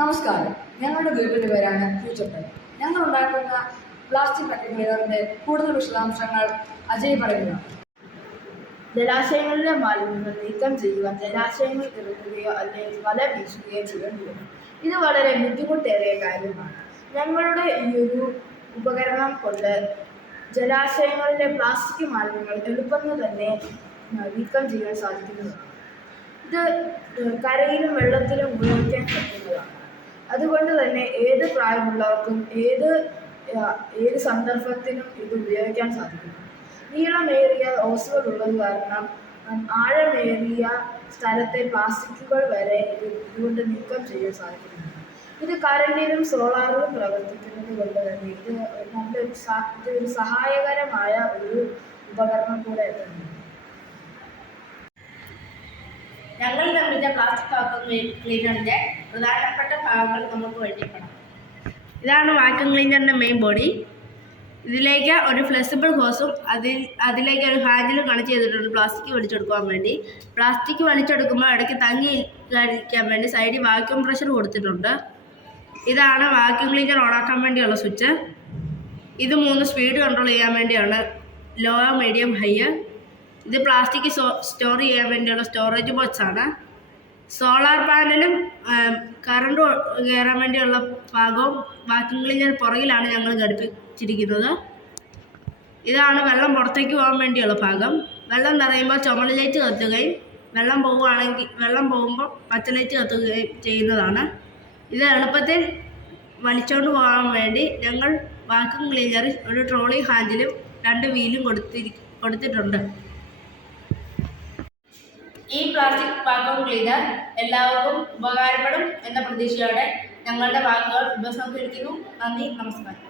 നമസ്കാരം, ഞങ്ങളുടെ ഗ്രൂപ്പിന്റെ പേരാണ് ഫ്യൂച്ചർ ടെക്. ഞങ്ങൾ ഉണ്ടാക്കുന്ന പ്ലാസ്റ്റിക് ബക്കറ്റ് ക്ലീനറിന്റെ കൂടുതൽ വിശദാംശങ്ങൾ അജയ് പറയുന്നതാണ്. ജലാശയങ്ങളിലെ മാലിന്യങ്ങൾ നീക്കം ചെയ്യുവാൻ ജലാശയങ്ങൾ ഇറങ്ങുകയോ അല്ലെങ്കിൽ വല വീശുകയോ ചെയ്യേണ്ടി വരും. ഇത് വളരെ ബുദ്ധിമുട്ടേറിയ കാര്യമാണ്. ഞങ്ങളുടെ ഈ ഒരു ഉപകരണം കൊണ്ട് ജലാശയങ്ങളിലെ പ്ലാസ്റ്റിക് മാലിന്യങ്ങൾ എളുപ്പം തന്നെ നീക്കം ചെയ്യാൻ സാധിക്കുന്നതാണ്. ഇത് കരയിലും വെള്ളത്തിലും ഉപയോഗിക്കാൻ പറ്റുന്നതാണ്. അതുകൊണ്ട് തന്നെ ഏത് പ്രായമുള്ളവർക്കും ഏത് സന്ദർഭത്തിലും ഇത് ഉപയോഗിക്കാൻ സാധിക്കും. നീളമേറിയ ഓസുകൾ ഉള്ളത് കാരണം ആഴമേറിയ സ്ഥലത്തെ പ്ലാസ്റ്റിക്കുകൾ വരെ ഇതുകൊണ്ട് നീക്കം ചെയ്യാൻ സാധിക്കുന്നു. ഇത് കറണ്ടിലും സോളാറിലും പ്രവർത്തിക്കുന്നത് കൊണ്ട് തന്നെ ഇതൊരു സഹായകരമായ ഒരു ഉപകരണം കൂടെ തന്നെ. ഞങ്ങൾ നിർമ്മിച്ച പ്ലാസ്റ്റിക് വാക്യൂം ക്ലീനറിൻ്റെ പ്രധാനപ്പെട്ട ഭാഗങ്ങൾ നമുക്ക് പരിചയപ്പെടാം. ഇതാണ് വാക്യൂം ക്ലീനറിൻ്റെ മെയിൻ ബോഡി. ഇതിലേക്ക് ഒരു ഫ്ലെക്സിബിൾ ഹോസും അതിലേക്ക് ഒരു ഹാൻഡിലും കണക്ട് ചെയ്തിട്ടുണ്ട് പ്ലാസ്റ്റിക് വലിച്ചെടുക്കാൻ വേണ്ടി. പ്ലാസ്റ്റിക് വലിച്ചെടുക്കുമ്പോൾ ഇടയ്ക്ക് തങ്ങിയിരിക്കാൻ വേണ്ടി സൈഡിൽ വാക്യൂം പ്രഷർ കൊടുത്തിട്ടുണ്ട്. ഇതാണ് വാക്യൂം ക്ലീനർ ഓണാക്കാൻ വേണ്ടിയുള്ള സ്വിച്ച്. ഇത് 3 സ്പീഡ് കൺട്രോൾ ചെയ്യാൻ വേണ്ടിയാണ്, ലോ, മീഡിയം, ഹൈ. ഇത് പ്ലാസ്റ്റിക് സ്റ്റോർ ചെയ്യാൻ വേണ്ടിയുള്ള സ്റ്റോറേജ് ബോക്സ് ആണ്. സോളാർ പാനലും കറണ്ട് കയറാൻ വേണ്ടിയുള്ള ഭാഗവും വാക്യൂം ക്ലീനർ പുറകിലാണ് ഞങ്ങൾ ഘടിപ്പിച്ചിരിക്കുന്നത്. ഇതാണ് വെള്ളം പുറത്തേക്ക് പോകാൻ വേണ്ടിയുള്ള ഭാഗം. വെള്ളം നിറയുമ്പോൾ ചുമല ലൈറ്റ് കത്തുകയും വെള്ളം പോകുമ്പോൾ പച്ച ലൈറ്റ് കത്തുകയും ചെയ്യുന്നതാണ്. ഇത് എളുപ്പത്തിൽ വലിച്ചുകൊണ്ട് പോകാൻ വേണ്ടി ഞങ്ങൾ വാക്യൂം ക്ലീനറിൽ ഒരു ട്രോളി ഹാൻഡിലും 2 വീലും കൊടുത്തിട്ടുണ്ട്. ഈ പ്ലാസ്റ്റിക് വാക്യൂം ക്ലീനർ എല്ലാവർക്കും ഉപകാരപ്പെടും എന്ന പ്രതീക്ഷയോടെ ഞങ്ങളുടെ വാക്കുകൾ ഉപസംഹരിക്കുന്നു. നന്ദി, നമസ്കാരം.